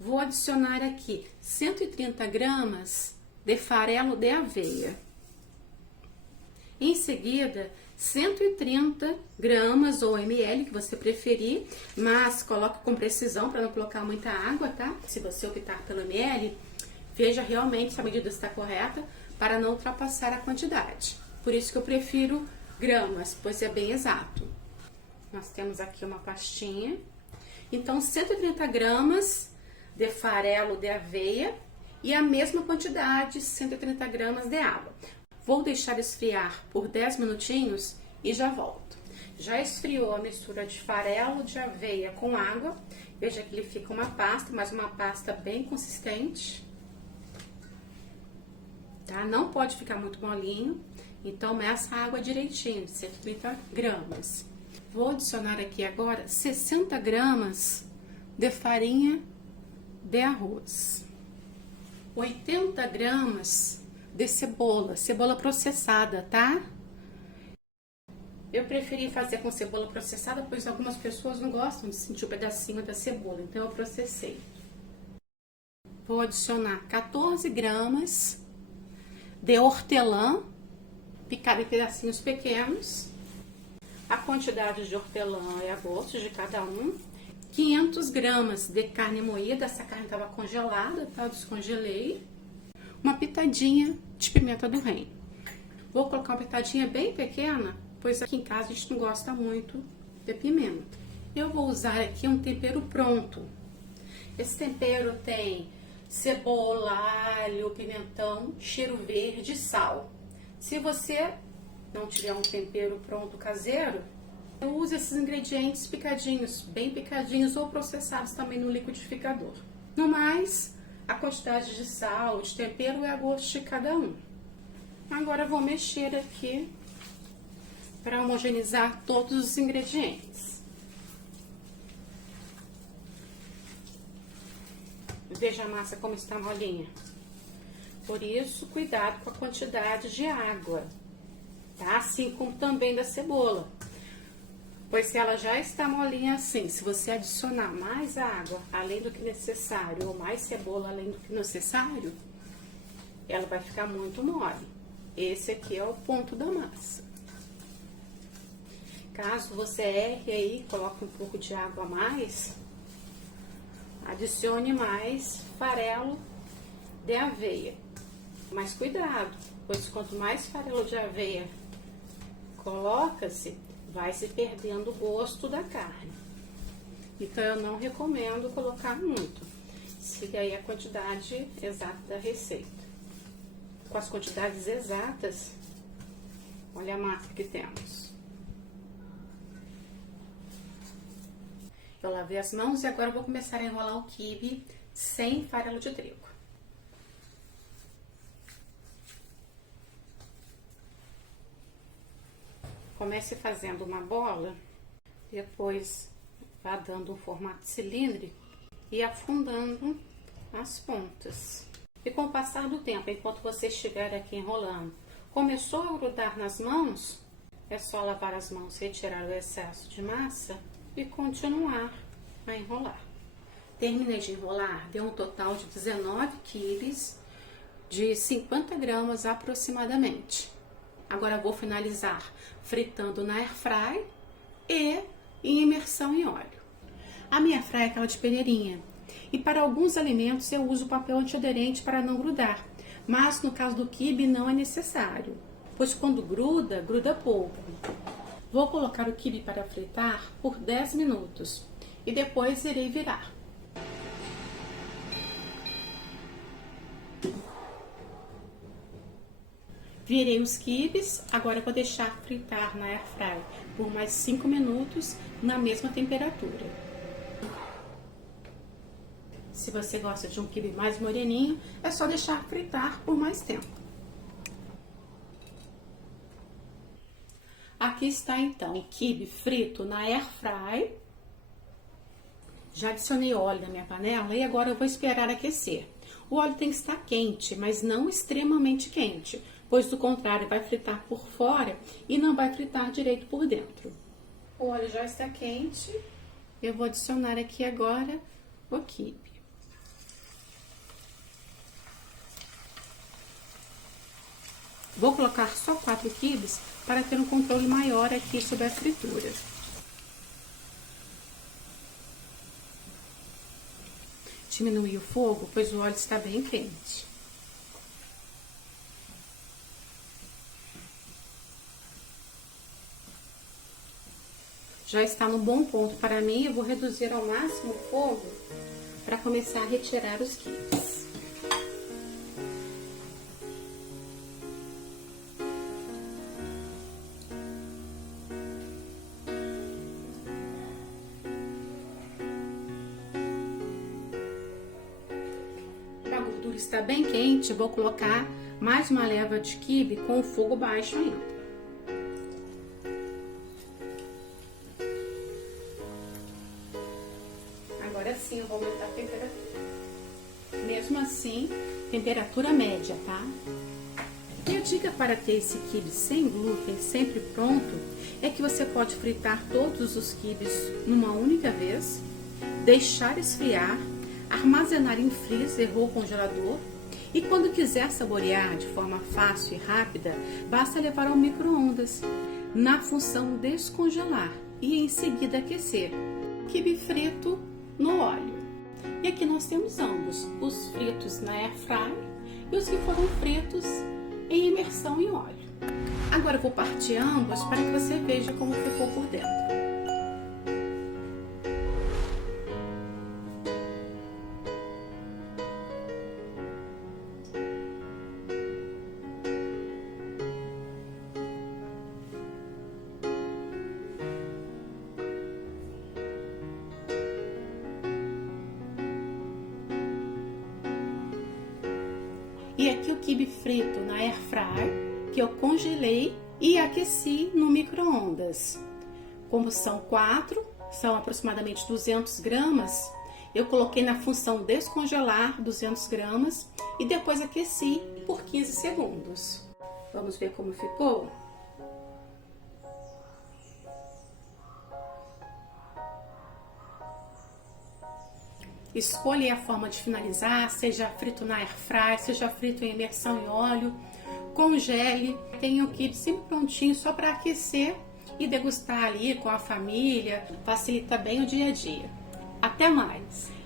Vou adicionar aqui 130 gramas de farelo de aveia. Em seguida, 130 gramas ou ml, que você preferir, mas coloque com precisão para não colocar muita água, tá? Se você optar pelo ml, veja realmente se a medida está correta para não ultrapassar a quantidade. Por isso que eu prefiro gramas, pois é bem exato. Nós temos aqui uma pastinha. Então, 130 gramas de farelo de aveia e a mesma quantidade, 130 gramas de água. Vou deixar esfriar por 10 minutinhos e já volto. Já esfriou a mistura de farelo de aveia com água. Veja que ele fica uma pasta, mas uma pasta bem consistente. Tá? Não pode ficar muito molinho, então meça a água direitinho, 130 gramas. Vou adicionar aqui agora 60 gramas de farinha de arroz. 80 gramas de cebola processada, tá? Eu preferi fazer com cebola processada, pois algumas pessoas não gostam de sentir o pedacinho da cebola, então eu processei. Vou adicionar 14 gramas de hortelã, picado em pedacinhos pequenos. A quantidade de hortelã é a gosto de cada um. 500 gramas de carne moída, essa carne estava congelada, tá? Eu descongelei. Uma pitadinha de pimenta do reino. Vou colocar uma pitadinha bem pequena, pois aqui em casa a gente não gosta muito de pimenta. Eu vou usar aqui um tempero pronto. Esse tempero tem cebola, alho, pimentão, cheiro verde e sal. Se você não tiver um tempero pronto caseiro, eu uso esses ingredientes picadinhos, bem picadinhos ou processados também no liquidificador. No mais, a quantidade de sal, de tempero é a gosto de cada um. Agora eu vou mexer aqui para homogeneizar todos os ingredientes. Veja a massa como está molinha. Por isso, cuidado com a quantidade de água, tá? Assim como também da cebola. Pois se ela já está molinha assim, se você adicionar mais água além do que necessário, ou mais cebola além do que necessário, ela vai ficar muito mole. Esse aqui é o ponto da massa. Caso você erre aí, coloque um pouco de água a mais, adicione mais farelo de aveia. Mas cuidado, pois quanto mais farelo de aveia coloca-se, vai se perdendo o gosto da carne. Então, eu não recomendo colocar muito. Siga aí a quantidade exata da receita. Com as quantidades exatas, olha a massa que temos. Eu lavei as mãos e agora eu vou começar a enrolar o quibe sem farelo de trigo. Comece fazendo uma bola, depois vá dando um formato cilíndrico e afundando as pontas. E com o passar do tempo, enquanto você estiver aqui enrolando, começou a grudar nas mãos, é só lavar as mãos, retirar o excesso de massa e continuar a enrolar. Terminei de enrolar, deu um total de 19 quibes de 50 gramas aproximadamente. Agora vou finalizar fritando na airfry e em imersão em óleo. A minha airfry é aquela de peneirinha. E para alguns alimentos eu uso papel antiaderente para não grudar. Mas no caso do quibe não é necessário, pois quando gruda, gruda pouco. Vou colocar o quibe para fritar por 10 minutos e depois irei virar. Virei os quibes, agora vou deixar fritar na airfry por mais 5 minutos na mesma temperatura. Se você gosta de um quibe mais moreninho, é só deixar fritar por mais tempo. Aqui está então o quibe frito na airfry. Já adicionei óleo na minha panela e agora eu vou esperar aquecer. O óleo tem que estar quente, mas não extremamente quente, pois do contrário vai fritar por fora e não vai fritar direito por dentro. O óleo já está quente, eu vou adicionar aqui agora o quibe. Vou colocar só 4 quibes para ter um controle maior aqui sobre a fritura. Diminui o fogo, pois o óleo está bem quente. Já está no bom ponto para mim, eu vou reduzir ao máximo o fogo para começar a retirar os quibes. A gordura está bem quente, vou colocar mais uma leva de quibe com o fogo baixo ainda. Agora sim eu vou aumentar a temperatura. Mesmo assim, temperatura média, tá? E a dica para ter esse quibe sem glúten sempre pronto é que você pode fritar todos os quibes numa única vez, deixar esfriar, armazenar em freezer ou congelador e quando quiser saborear de forma fácil e rápida, basta levar ao micro-ondas na função descongelar e em seguida aquecer. Quibe frito no óleo. E aqui nós temos ambos, os fritos na air fry e os que foram fritos em imersão em óleo. Agora eu vou partir ambos para que você veja como ficou por dentro. E aqui o quibe frito na air fryer, que eu congelei e aqueci no micro-ondas. Como são 4, são aproximadamente 200 gramas, eu coloquei na função descongelar 200 gramas e depois aqueci por 15 segundos. Vamos ver como ficou? Escolha a forma de finalizar, seja frito na air fry, seja frito em imersão em óleo, congele. Tenha o quibe sempre prontinho só para aquecer e degustar ali com a família, facilita bem o dia a dia. Até mais!